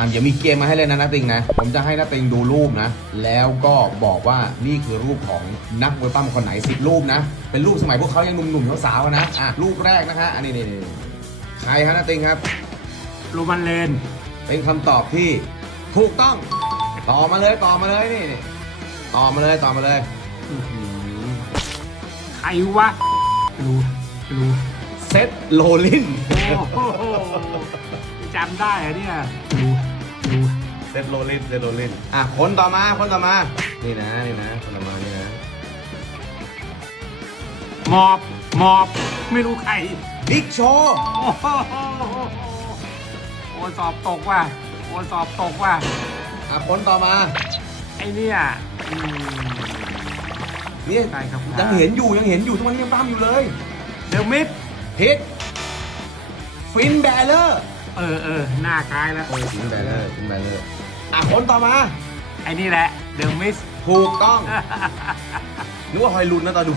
อ่าเดี๋ยวมีเกมมาให้เล่นนะนัตติงนะ ผมจะให้นัตติงดูรูปนะ แล้วก็บอกว่านี่คือรูปของนักมวยปั้มคนไหนสิบรูปนะ เป็นรูปสมัยพวกเขายังหนุ่มๆสาวๆอะนะ อะรูปแรกนะฮะ อันนี้นี่นี่ใครครับนัตติงครับโรมันเลน เป็นคำตอบที่ถูกต้อง ต่อมาเลยต่อมาเลยนี่นี่ต่อมาเลยต่อมาเลยอื้อหือใครวะรู้รู้เซตโลลิน โอ้โหจำได้เหรอะเนี่ยรู้รู้เซ ตโลลินเซตโลลินอะคนต่อมาคนต่อมา นี่นะนี่นะคนต่อมานี่นะหมอบหมอบไม่รู้ใครบิ๊กโชว์โอ้โหโอ้สอบตกว่ะโอ้สอบตกว่ะอะคนต่อมา ไอเนี่ยอืมนี่ใช่ครับยังเห็นอยู่ยังเห็นอยู่ทุกวันนี้ยังปั้มอยู่เลยเดอะมิดพิทฟินแบลเลอร์ เออเออหน้าคล้ายแล้ว ฟินแบลเลอร์ฟินแบลเลอร์อะ คนต่อมาไอ้นี่แหละเดอะมิส ถูกต้องนึกว่าฮอยลุนนะตอนดู